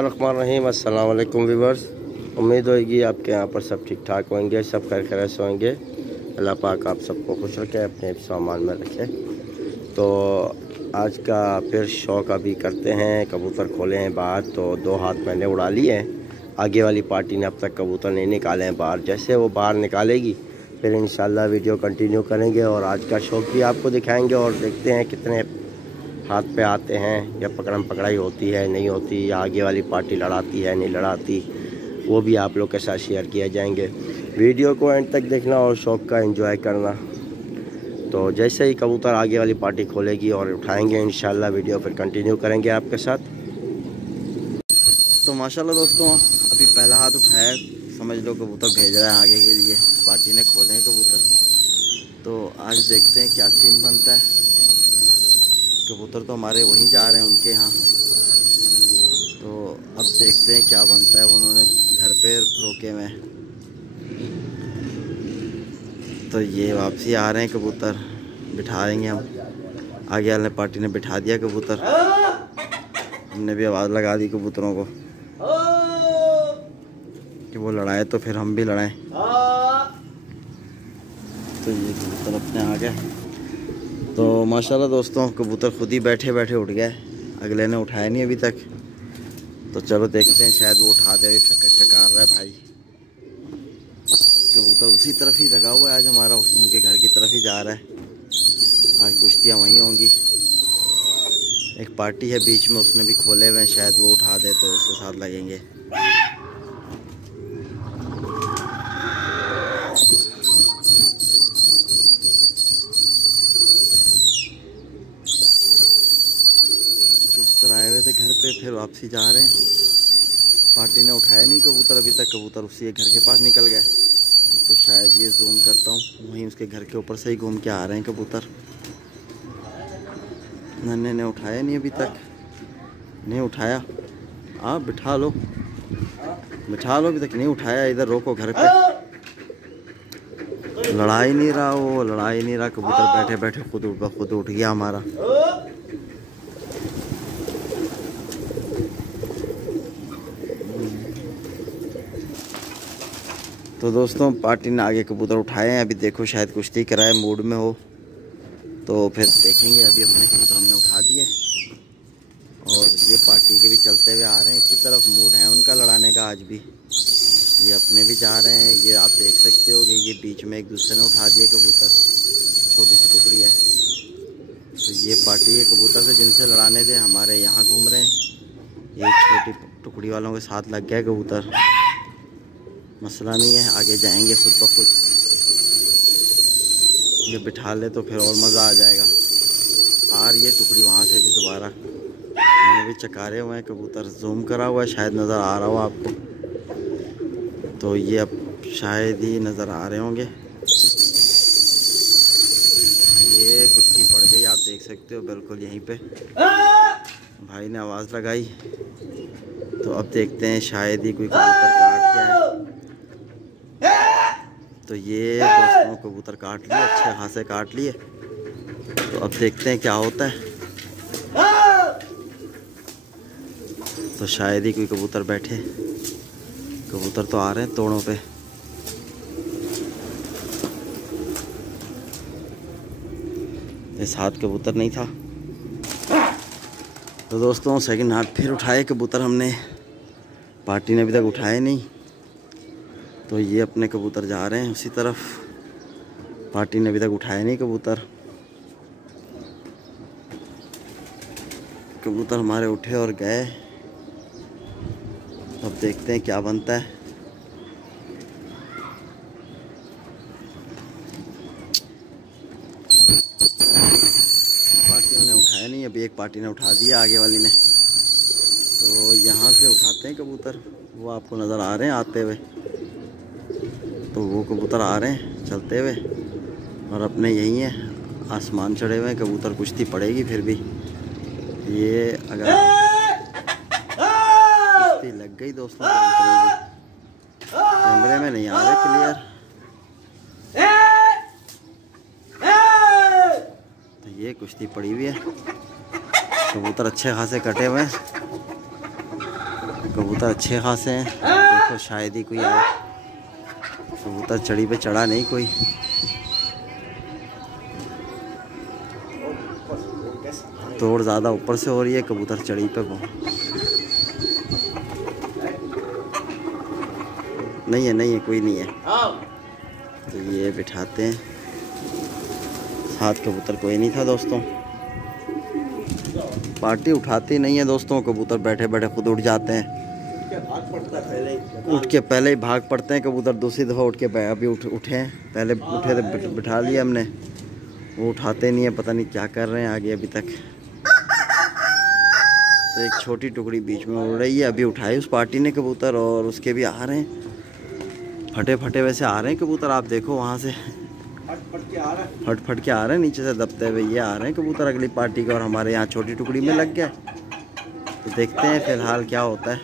बिस्मिल्लाहिर्रहमानिर्रहीम। अस्सलाम वालेकुम व्यूअर्स। उम्मीद होगी आपके यहाँ पर सब ठीक ठाक होंगे, सब खैर से होंगे। अल्लाह पाक आप सबको खुश रखे, अपने सामान में रखे। तो आज का फिर शौक़ अभी करते हैं, कबूतर खोले हैं बाहर। तो 2 हाथ मैंने उड़ा लिए हैं। आगे वाली पार्टी ने अब तक कबूतर नहीं निकाले हैं बाहर। जैसे वो बाहर निकालेगी फिर इंशाल्लाह वीडियो कंटिन्यू करेंगे और आज का शौक़ भी आपको दिखाएंगे। और देखते हैं कितने हाथ पे आते हैं, या पकड़म पकड़ाई होती है नहीं होती, या आगे वाली पार्टी लड़ाती है नहीं लड़ाती, वो भी आप लोग के साथ शेयर किए जाएंगे। वीडियो को एंड तक देखना और शौक़ का एंजॉय करना। तो जैसे ही कबूतर आगे वाली पार्टी खोलेगी और उठाएंगे इंशाल्लाह वीडियो फिर कंटिन्यू करेंगे आपके साथ। तो माशाल्लाह दोस्तों, अभी पहला हाथ उठाया, समझ लो कबूतर भेज रहा है आगे के लिए। पार्टी ने खोले हैं कबूतर, तो आज देखते हैं क्या सीन बनता है। कबूतर तो हमारे वहीं जा रहे हैं उनके यहाँ, तो अब देखते हैं क्या बनता है। उन्होंने घर पे रोके हुए, तो ये वापसी आ रहे हैं कबूतर, बिठाएंगे हम। आगे वाले पार्टी ने बिठा दिया कबूतर, हमने भी आवाज़ लगा दी कबूतरों को कि वो लड़ाए तो फिर हम भी लड़ाएं। तो ये कबूतर अपने आ गए। तो माशाल्लाह दोस्तों, कबूतर खुद ही बैठे बैठे उठ गए, अगले ने उठाया नहीं अभी तक। तो चलो देखते हैं, शायद वो उठा दे। अभी चकार रहा है भाई कबूतर, उसी तरफ ही लगा हुआ है आज हमारा, उनके घर की तरफ ही जा रहा है। आज कुश्तियाँ वहीं होंगी। एक पार्टी है बीच में, उसने भी खोले हुए हैं, शायद वो उठा दे तो उसके साथ लगेंगे। कबूतर आए हुए थे घर पे, फिर वापसी जा रहे हैं। पार्टी ने उठाया नहीं कबूतर अभी तक, कबूतर उसी घर के पास निकल गए। तो शायद ये जूम करता हूँ, वहीं उसके घर के ऊपर से ही घूम के आ रहे हैं कबूतर। नन्हे ने उठाया नहीं अभी तक, नहीं उठाया। आप बिठा लो अभी तक नहीं उठाया। इधर रोको घर पे, लड़ा ही नहीं रहा वो, लड़ा ही नहीं रहा कबूतर। बैठे बैठे खुद उठ गया हमारा। तो दोस्तों, पार्टी ने आगे कबूतर उठाए हैं। अभी देखो शायद कुश्ती कराए, मूड में हो तो फिर देखेंगे। अभी अपने कबूतर हमने उठा दिए और ये पार्टी के भी चलते हुए आ रहे हैं इसी तरफ। मूड है उनका लड़ाने का आज भी। ये अपने भी जा रहे हैं। ये आप देख सकते हो कि ये बीच में एक दूसरे ने उठा दिए कबूतर, छोटी सी टुकड़ी है। तो ये पार्टी के कबूतर थे जिनसे लड़ाने थे, हमारे यहाँ घूम रहे हैं। ये छोटी टुकड़ी वालों के साथ लग गए कबूतर। मसला नहीं है, आगे जाएंगे खुद ब खुद। ये बिठा ले तो फिर और मज़ा आ जाएगा। आ रही है टुकड़ी वहाँ से भी दोबारा। मैं भी चकारे हुए हैं कबूतर, जूम करा हुआ है, शायद नज़र आ रहा हो आपको। तो ये अब शायद ही नज़र आ रहे होंगे। ये कुश्ती पड़ गई, आप देख सकते हो बिल्कुल यहीं पे। भाई ने आवाज़ लगाई, तो अब देखते हैं शायद ही कोई कबूतर काट गया है। तो ये दोस्तों कबूतर काट लिए, अच्छे खासे काट लिए। तो अब देखते हैं क्या होता है। तो शायद ही कोई कबूतर बैठे। कबूतर तो आ रहे हैं तोड़ों पे। इस हाथ कबूतर नहीं था। तो दोस्तों, सेकंड हाथ फिर उठाए कबूतर हमने, पार्टी ने अभी तक उठाए नहीं। तो ये अपने कबूतर जा रहे हैं उसी तरफ, पार्टी ने अभी तक उठाया नहीं कबूतर। कबूतर हमारे उठे और गए। अब देखते हैं क्या बनता है। पार्टियों ने उठाया नहीं, अभी एक पार्टी ने उठा दिया आगे वाली ने। तो यहाँ से उठाते हैं कबूतर, वो आपको नज़र आ रहे हैं आते हुए। तो वो कबूतर आ रहे हैं चलते हुए, और अपने यहीं है, आसमान चढ़े हुए हैं कबूतर। कुश्ती पड़ेगी फिर भी। ये अगर कुश्ती लग गई दोस्तों, कैमरे में नहीं आ रहे क्लियर। तो ये कुश्ती पड़ी हुई है, कबूतर अच्छे खासे कटे हुए हैं। कबूतर अच्छे खासे हैं। देखो शायद ही कोई आए। कबूतर चढ़ी पे चढ़ा नहीं कोई। तोड़ ज़्यादा ऊपर से हो रही है, कबूतर चढ़ी पे नहीं है कोई नहीं है। तो ये बिठाते हैं। साथ कबूतर कोई नहीं था दोस्तों। पार्टी उठाती नहीं है दोस्तों, कबूतर बैठे बैठे खुद उठ जाते हैं। उठ के पहले ही भाग पड़ते हैं कबूतर। दूसरी दफ़ा उठ के अभी उठे हैं। पहले उठे तो बिठा लिया हमने, वो उठाते नहीं है, पता नहीं क्या कर रहे हैं आगे अभी तक। तो एक छोटी टुकड़ी बीच में उड़ रही है। अभी उठाई उस पार्टी ने कबूतर और उसके भी आ रहे हैं, फटे फटे वैसे आ रहे हैं कबूतर। आप देखो वहाँ से फट के आ रहे हैं, नीचे से दबते हुए ये आ रहे हैं कबूतर अगली पार्टी के। और हमारे यहाँ छोटी टुकड़ी में लग गया। तो देखते हैं फिलहाल क्या होता है।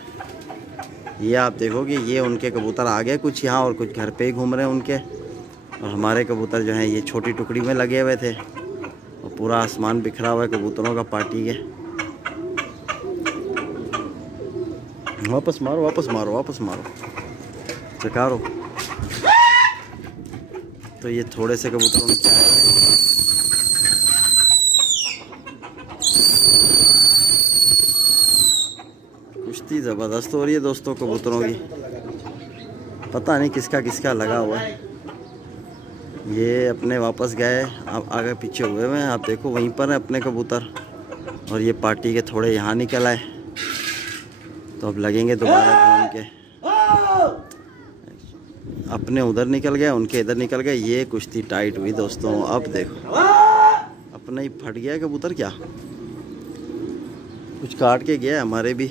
ये आप देखोगे ये उनके कबूतर आ गए कुछ यहाँ, और कुछ घर पे ही घूम रहे हैं उनके। और हमारे कबूतर जो हैं ये छोटी टुकड़ी में लगे हुए थे। और पूरा आसमान बिखरा हुआ है कबूतरों का पार्टी के। वापस मारो वापस मारो वापस मारो, चकारो। तो ये थोड़े से कबूतरों में क्या है, कुश्ती ज़बरदस्त हो रही है दोस्तों कबूतरों की। पता नहीं किसका किसका लगा हुआ है। ये अपने वापस गए, अब आगे पीछे हुए हुए हैं। आप देखो वहीं पर है अपने कबूतर। और ये पार्टी के थोड़े यहाँ निकल आए, तो अब लगेंगे दोबारा घूम के। अपने उधर निकल गए, उनके इधर निकल गए। ये कुश्ती टाइट हुई दोस्तों। अब देखो अपना ही फट गया कबूतर, क्या कुछ काट के गया। हमारे भी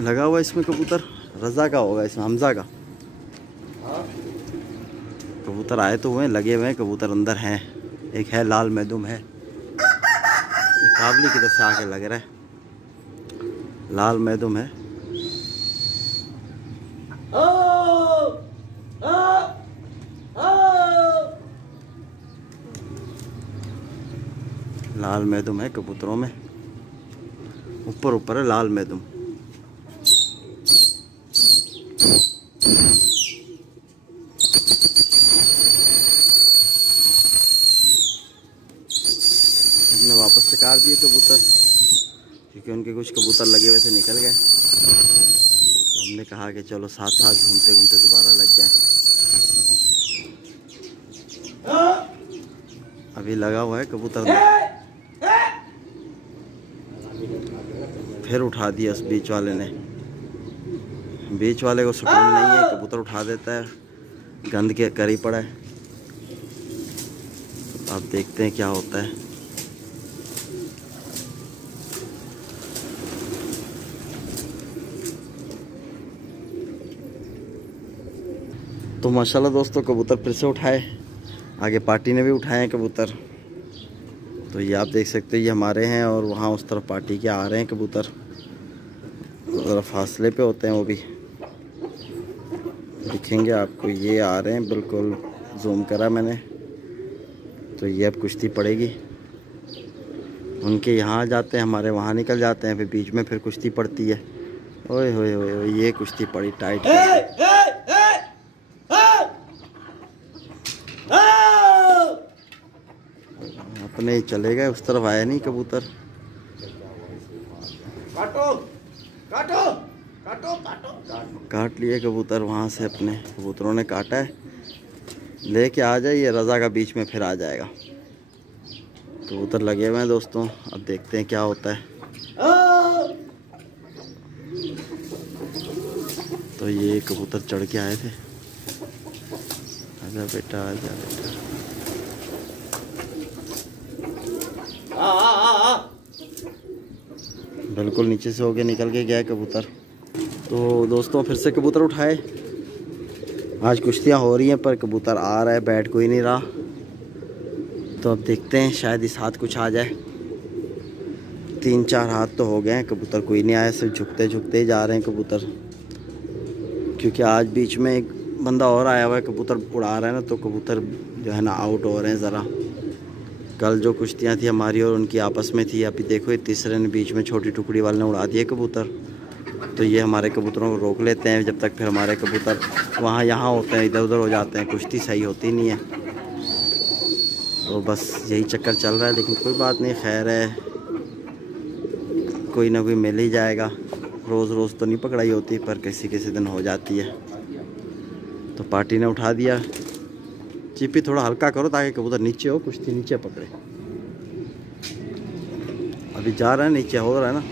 लगा हुआ इसमें कबूतर। रजा का होगा इसमें, हमजा का। कबूतर आए तो हुए, लगे हुए हैं कबूतर अंदर हैं। एक है लाल मैदुम है, काबली की तरफ से आके लग रहा है। लाल मैदुम है। लाल मैदुम है कबूतरों में, ऊपर ऊपर है लाल मैदुम। हमने वापस चकार दिए कबूतर, क्योंकि उनके कुछ कबूतर लगे हुए थे निकल गए। तो हमने कहा कि चलो साथ साथ घूमते घूमते दोबारा लग जाए। अभी लगा हुआ है कबूतर ने, फिर उठा दिया उस बीच वाले ने। बीच वाले को सुकून नहीं है, कबूतर उठा देता है, गंद के करी पड़ा है। अब देखते हैं क्या होता है। तो माशाल्लाह दोस्तों कबूतर फिर से उठाए, आगे पार्टी ने भी उठाए हैं कबूतर। तो ये आप देख सकते हो ये हमारे हैं, और वहाँ उस तरफ पार्टी के आ रहे हैं कबूतर। ज़रा फासले पे होते हैं वो भी, दिखेंगे आपको। ये आ रहे हैं, बिल्कुल जूम करा मैंने। तो ये अब कुश्ती पड़ेगी। उनके यहाँ जाते हैं, हमारे वहाँ निकल जाते हैं, फिर बीच में फिर कुश्ती पड़ती है। ओए होए होए, ये कुश्ती पड़ी टाइट। अपने चले गए, उस तरफ आया नहीं कबूतर। काटो काटो काटो काटो काट लिए कबूतर वहाँ से, अपने कबूतरों ने काटा है। लेके आ जाइए, रज़ा का बीच में फिर आ जाएगा। कबूतर लगे हुए हैं दोस्तों, अब देखते हैं क्या होता है। तो ये कबूतर चढ़ के आए थे। आजा बेटा आजा बेटा। बिल्कुल नीचे से होके निकल के गया कबूतर। तो दोस्तों फिर से कबूतर उठाए। आज कुश्तियाँ हो रही हैं पर कबूतर आ रहा है, बैठ कोई नहीं रहा। तो अब देखते हैं, शायद इस हाथ कुछ आ जाए। 3-4 हाथ तो हो गए हैं, कबूतर कोई नहीं आया, सिर्फ झुकते झुकते ही जा रहे हैं कबूतर। क्योंकि आज बीच में एक बंदा और आया हुआ है, कबूतर उड़ा रहा है ना, तो कबूतर जो है ना आउट हो रहे हैं ज़रा। कल जो कुश्तियाँ थी हमारी और उनकी आपस में थी, अभी देखो ये तीसरे ने बीच में छोटी टुकड़ी वाले ने उड़ा दिए कबूतर। तो ये हमारे कबूतरों को रोक लेते हैं जब तक, फिर हमारे कबूतर वहाँ यहाँ होते हैं, इधर उधर हो जाते हैं, कुश्ती सही होती नहीं है। तो बस यही चक्कर चल रहा है, लेकिन कोई बात नहीं, खैर है, कोई ना कोई मिल ही जाएगा। रोज़ रोज़ तो नहीं पकड़ाई होती, पर किसी किसी दिन हो जाती है। तो पार्टी ने उठा दिया। चिप्पी थोड़ा हल्का करो ताकि कबूतर नीचे हो, कुश्ती नीचे पकड़े। अभी जा रहा है, नीचे हो रहा है ना,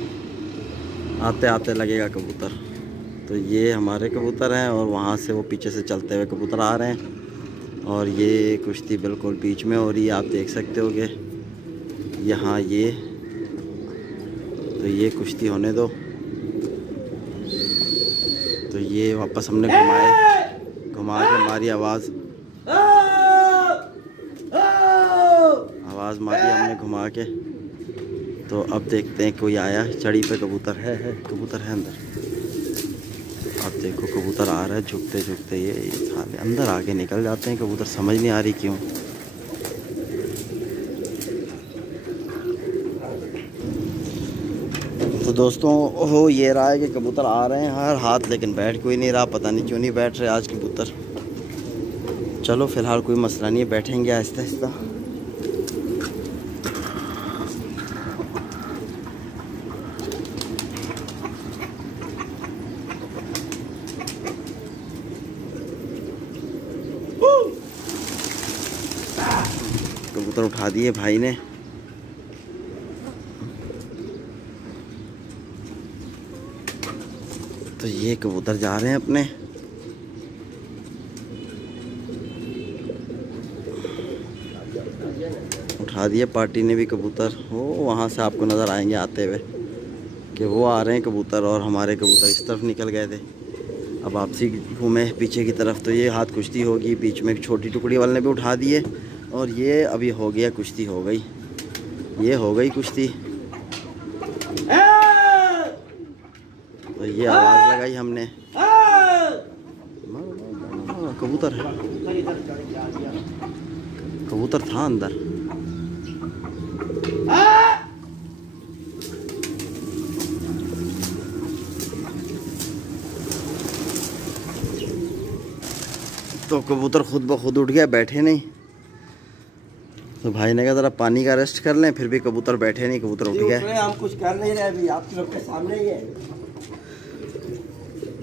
आते आते लगेगा कबूतर। तो ये हमारे कबूतर हैं और वहाँ से वो पीछे से चलते हुए कबूतर आ रहे हैं और ये कुश्ती बिल्कुल बीच में हो रही है। आप देख सकते हो कि यहाँ ये, तो ये कुश्ती होने दो। तो ये वापस हमने घुमा के मारी आवाज़ मारी हमने घुमा के। तो अब देखते हैं, कोई आया, चढ़ी पे कबूतर है कबूतर है अंदर। अब देखो कबूतर आ रहा है, झुकते झुकते ये साले अंदर आके निकल जाते हैं कबूतर, समझ नहीं आ रही क्यों। तो दोस्तों हो ये रहा है कि कबूतर आ रहे हैं हर हाथ, लेकिन बैठ कोई नहीं रहा, पता नहीं क्यों नहीं बैठ रहे आज कबूतर। चलो फिलहाल कोई मसला नहीं है, बैठेंगे आहिस्ता आहिस्ता। कबूतर उठा दिए भाई ने। तो ये कबूतर जा रहे हैं अपने। उठा दिए पार्टी ने भी कबूतर। वो वहाँ से आपको नज़र आएंगे आते हुए कि वो आ रहे हैं कबूतर और हमारे कबूतर इस तरफ निकल गए थे। अब आपसी घूमे पीछे की तरफ। तो ये हाथ कुश्ती होगी, बीच में छोटी टुकड़ी वाले ने भी उठा दिए और ये अभी हो गया, कुश्ती हो गई, ये हो गई कुश्ती। तो ये आवाज़ लगाई हमने, कबूतर है, कबूतर था अंदर। तो कबूतर खुद ब खुद उठ गया, बैठे नहीं। तो भाई ने कहा ज़रा पानी का रेस्ट कर लें, फिर भी कबूतर बैठे नहीं, कबूतर उठ गए। हम कुछ कर नहीं रहे, अभी आप सबके सामने ही है।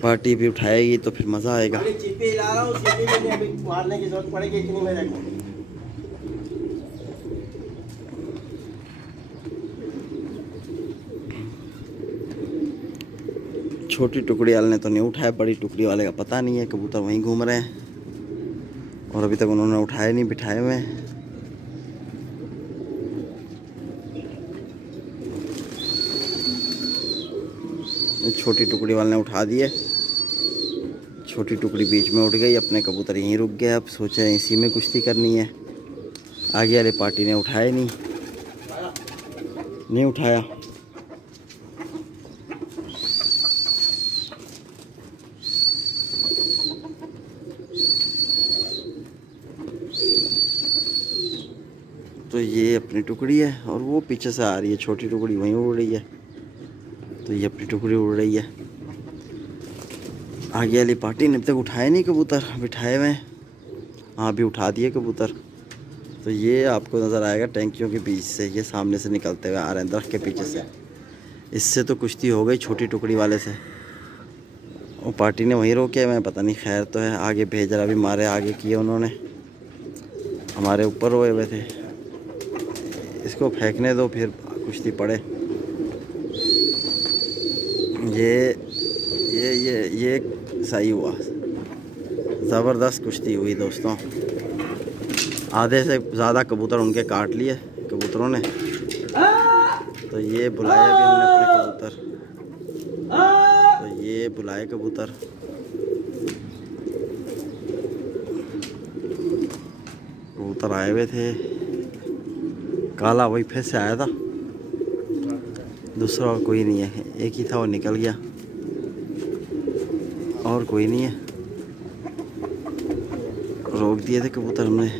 पार्टी भी उठाएगी तो फिर मज़ा आएगा। चिप्पी ला रहा हूँ, चिप्पी में अभी मारने की जरूरत पड़ेगी इतनी मेरे को। छोटी टुकड़ी वाले ने तो नहीं उठाया, बड़ी टुकड़ी वाले का पता नहीं है। कबूतर वहीं घूम रहे हैं और अभी तक उन्होंने उठाए नहीं, बिठाए हुए हैं। छोटी टुकड़ी वाले ने उठा दिए, छोटी टुकड़ी बीच में उठ गई, अपने कबूतर यहीं रुक गए। अब सोचे इसी में कुश्ती करनी है। आगे वाली पार्टी ने उठाए नहीं उठाया। तो ये अपनी टुकड़ी है और वो पीछे से आ रही है, छोटी टुकड़ी वहीं उड़ रही है। तो ये अपनी टुकड़ी उड़ रही है। आगे वाली पार्टी ने अब तक उठाए नहीं कबूतर, बिठाए हुए हैं। हाँ भी उठा दिए कबूतर। तो ये आपको नज़र आएगा टैंकियों के बीच से, ये सामने से निकलते हुए आ रहे हैं दरख्त के पीछे से। इससे तो कुश्ती हो गई छोटी टुकड़ी वाले से, वो पार्टी ने वहीं रोके। मैं पता नहीं, खैर तो है, आगे भेज रहा, भी मारे आगे किए उन्होंने, हमारे ऊपर रोए हुए थे। इसको फेंकने दो, फिर कुश्ती पड़े। ये सही हुआ, ज़बरदस्त कुश्ती हुई दोस्तों। आधे से ज़्यादा कबूतर उनके काट लिए कबूतरों ने। तो ये बुलाए अभी हमने अपने कबूतर, तो ये बुलाए कबूतर। कबूतर आए हुए थे, काला वही फिर से आया था, दूसरा और कोई नहीं है, एक ही था वो निकल गया, और कोई नहीं है। रोक दिए थे कबूतर हमने।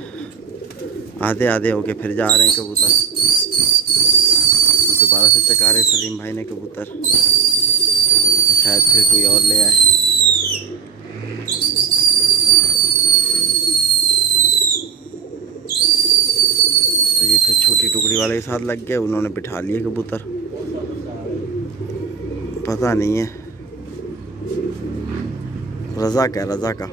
आधे आधे होके फिर जा रहे हैं कबूतर। तो दोबारा से चका रहे सलीम भाई ने कबूतर, तो शायद फिर कोई और ले आए। तो ये फिर छोटी टुकड़ी वाले के साथ लग गए, उन्होंने बिठा लिए कबूतर। पता नहीं है, रज़ा का रज़ा का।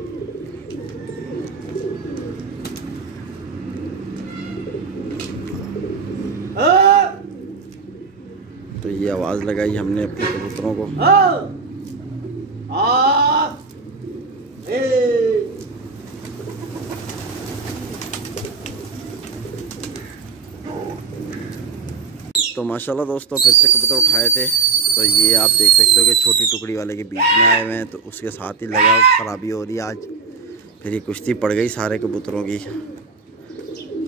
तो ये आवाज़ लगाई हमने अपने कबूतरों को। तो माशाल्लाह दोस्तों फिर से कबूतर उठाए थे। तो ये आप देख सकते हो कि छोटी टुकड़ी वाले के बीच में आए हुए हैं, तो उसके साथ ही लगा खराबी हो रही है आज। फिर ये कुश्ती पड़ गई सारे कबूतरों की।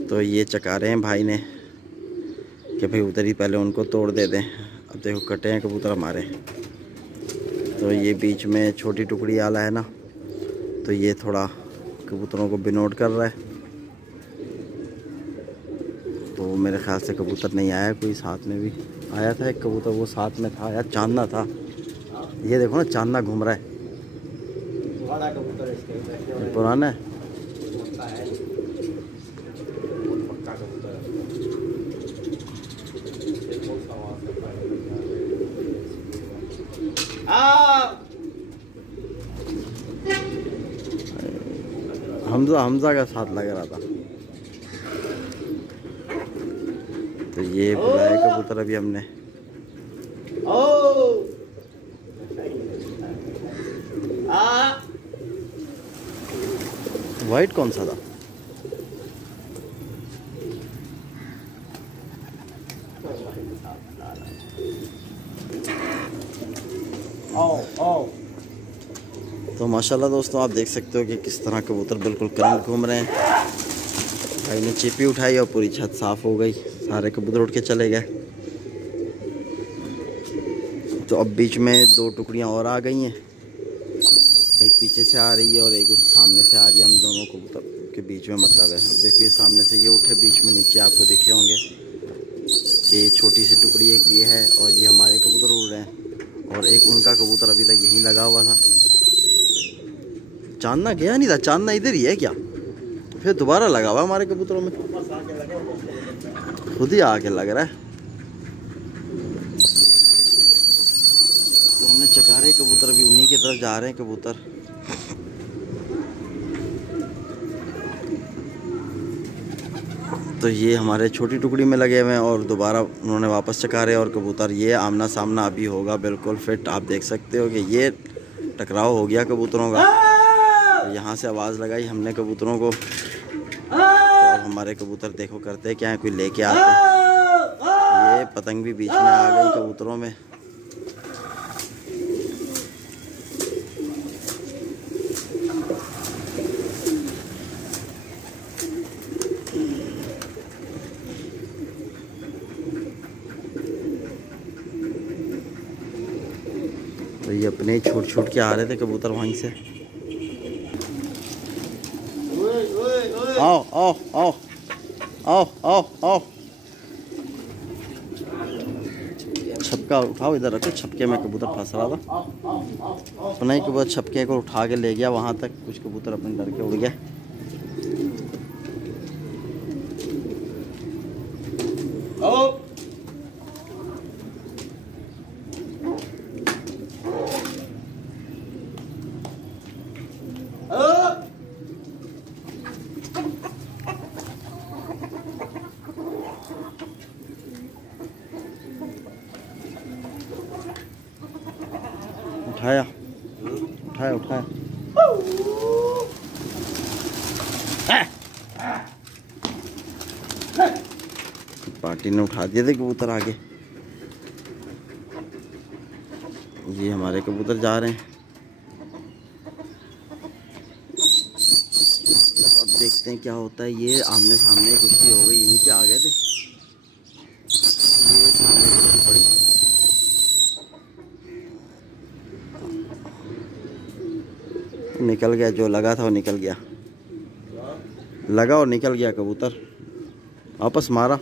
तो ये चका रहे हैं भाई ने कि भाई उधर ही पहले उनको तोड़ दे दें। अब देखो कटे हैं कबूतर हमारे। तो ये बीच में छोटी टुकड़ी वाला है ना, तो ये थोड़ा कबूतरों को बिनोट कर रहा है। तो मेरे ख्याल से कबूतर नहीं आया, कोई साथ में भी आया था एक कबूतर, वो साथ में था यार, चांदना था। ये देखो ना चांदना घूम रहा है, पुराना है। हमजा का साथ लग रहा था। तो ये बुलाए कबूतर अभी हमने। वाइट कौन सा था? तो माशाल्लाह दोस्तों आप देख सकते हो कि किस तरह कबूतर बिल्कुल करंट घूम रहे हैं। भाई ने चिपी उठाई और पूरी छत साफ हो गई, सारे कबूतर उठ के चले गए। तो अब बीच में दो टुकड़ियां और आ गई हैं, एक पीछे से आ रही है और एक उस सामने से आ रही है। हम दोनों कबूतर के बीच में मतलब है। अब देखो ये सामने से ये उठे, बीच में नीचे आपको दिखे होंगे कि छोटी सी टुकड़ी एक ये है और ये हमारे कबूतर उड़ रहे हैं और एक उनका कबूतर अभी तक यहीं लगा हुआ था। चांदना गया नहीं था, चांदना इधर ही है क्या? फिर दोबारा लगा हुआ हमारे कबूतरों में, खुद ही आके लग रहा है। तो हमने चका रहे कबूतर, अभी उन्हीं की तरफ जा रहे हैं कबूतर। तो ये हमारे छोटी टुकड़ी में लगे हुए हैं और दोबारा उन्होंने वापस चका रहे और कबूतर ये आमना सामना अभी होगा बिल्कुल फिट। आप देख सकते हो कि ये टकराव हो गया कबूतरों का। तो यहाँ से आवाज़ लगाई हमने कबूतरों को, तो अब हमारे कबूतर देखो करते क्या है, कोई लेके आते। ये पतंग भी बीच में आ गई कबूतरों में। तो ये अपने ही छूट छूट के आ रहे थे कबूतर वहीं से। आओ आओ आओ आओ आओ आओ, छपका उठाओ, इधर रखो। छपके में कबूतर फंस रहा था, सुना ही कबूतर छपके को उठा के ले गया वहां तक। कुछ कबूतर अपने डर के उड़ गया। उठाया उठाया उठाया। पार्टी ने उठा दिए थे कबूतर आगे। ये हमारे कबूतर जा रहे हैं। अब देखते हैं क्या होता है। ये आमने सामने कुश्ती हो गई, यहीं पे आ गए थे। ये सामने कुश्ती पड़ी। निकल गया, जो लगा था वो निकल गया, लगा और निकल गया कबूतर। वापस मारा। ये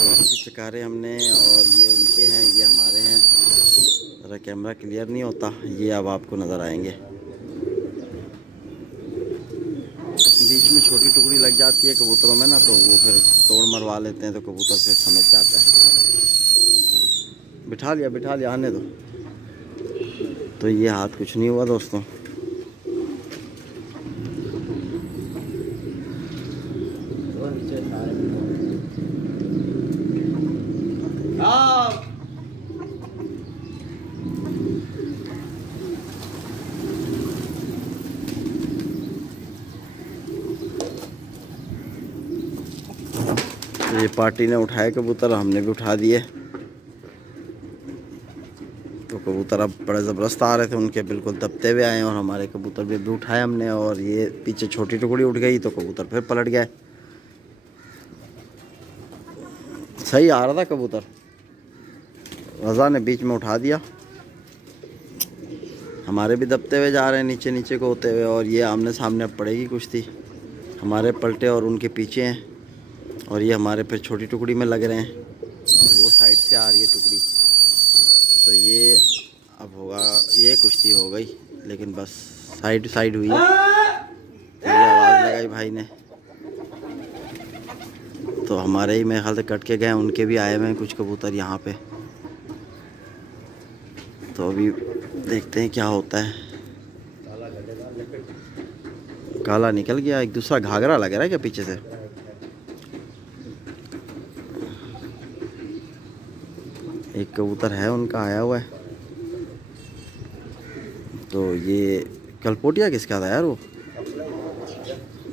वापसी चकारे हमने, और ये उनके हैं, ये हमारे हैं। ज़रा कैमरा क्लियर नहीं होता, ये अब आपको नज़र आएंगे। बीच में छोटी टुकड़ी लग जाती है कबूतरों में ना, तो वो फिर तोड़ मरवा लेते हैं, तो कबूतर फिर समझ जाता है। बिठा लिया, आने दो। तो ये हाथ कुछ नहीं हुआ दोस्तों। ये पार्टी ने उठाए कबूतर, हमने भी उठा दिए। तो कबूतर अब बड़े ज़बरदस्त आ रहे थे, उनके बिल्कुल दबते हुए आए, और हमारे कबूतर भी अभी उठाए हमने। और ये पीछे छोटी टुकड़ी उठ गई तो कबूतर फिर पलट गए। सही आ रहा था कबूतर, रज़ा ने बीच में उठा दिया। हमारे भी दबते हुए जा रहे हैं, नीचे नीचे को होते हुए। और ये आमने सामने अब पड़ेगी कुश्ती, हमारे पलटे और उनके पीछे हैं। और ये हमारे फिर छोटी टुकड़ी में लग रहे हैं, और वो साइड से आ रही है टुकड़ी। तो ये अब होगा, ये कुश्ती हो गई, लेकिन बस साइड हुई है। ये आवाज़ लगाई भाई ने, तो हमारे ही मेरे ख्याल से कट के गए, उनके भी आए हुए हैं कुछ कबूतर यहाँ पे। तो अभी देखते हैं क्या होता है। काला निकल गया, एक दूसरा घाघरा लग रहा है क्या पीछे से? एक कबूतर है उनका आया हुआ है। तो ये कलपोटिया किसका था यार? वो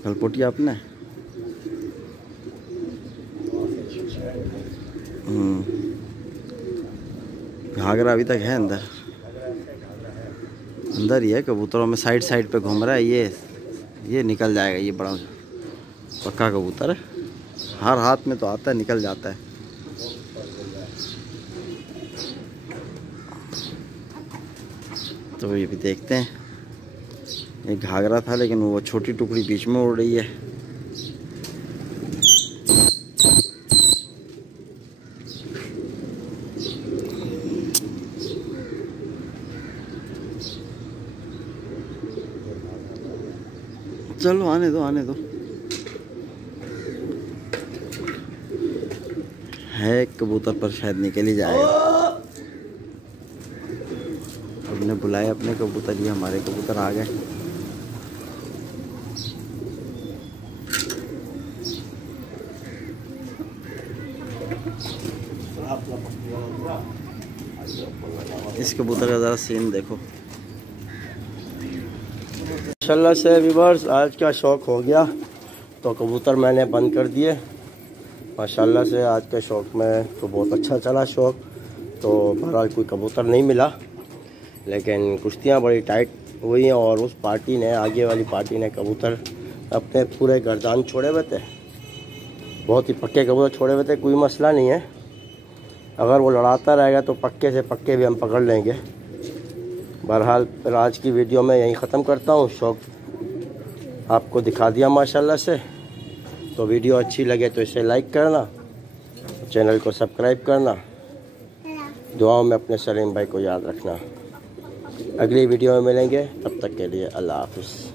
कलपोटिया अपने। घाघरा अभी तक है अंदर ही है। कबूतरों में साइड पे घूम रहा है। ये निकल जाएगा, ये बड़ा पक्का कबूतर है, हर हाथ में तो आता है, निकल जाता है। तो ये भी देखते हैं। एक घाघरा था, लेकिन वो छोटी टुकड़ी बीच में उड़ रही है। चलो आने दो। है कबूतर पर शायद निकल ही जाएगा। हमने बुलाए अपने कबूतर, ये हमारे कबूतर आ गए। इस कबूतर का ज़रा सीन देखो। माशाल्लाह से व्यूअर्स, आज का शौक़ हो गया, तो कबूतर मैंने बंद कर दिए। माशाल्लाह से आज के शौक़ में तो बहुत अच्छा चला शौक़। तो बहरहाल कोई कबूतर नहीं मिला, लेकिन कुश्तियाँ बड़ी टाइट हुई हैं। और उस पार्टी ने, आगे वाली पार्टी ने कबूतर अपने पूरे गर्दान छोड़े हुए थे, बहुत ही पक्के कबूतर छोड़े हुए थे। कोई मसला नहीं है, अगर वो लड़ाता रहेगा तो पक्के से पक्के भी हम पकड़ लेंगे। बहरहाल फिर आज की वीडियो में यहीं ख़त्म करता हूँ। शौक़ आपको दिखा दिया माशाल्लाह से। तो वीडियो अच्छी लगे तो इसे लाइक करना, चैनल को सब्सक्राइब करना, दुआओं में अपने सलीम भाई को याद रखना। अगली वीडियो में मिलेंगे, तब तक के लिए अल्लाह हाफ़िज़।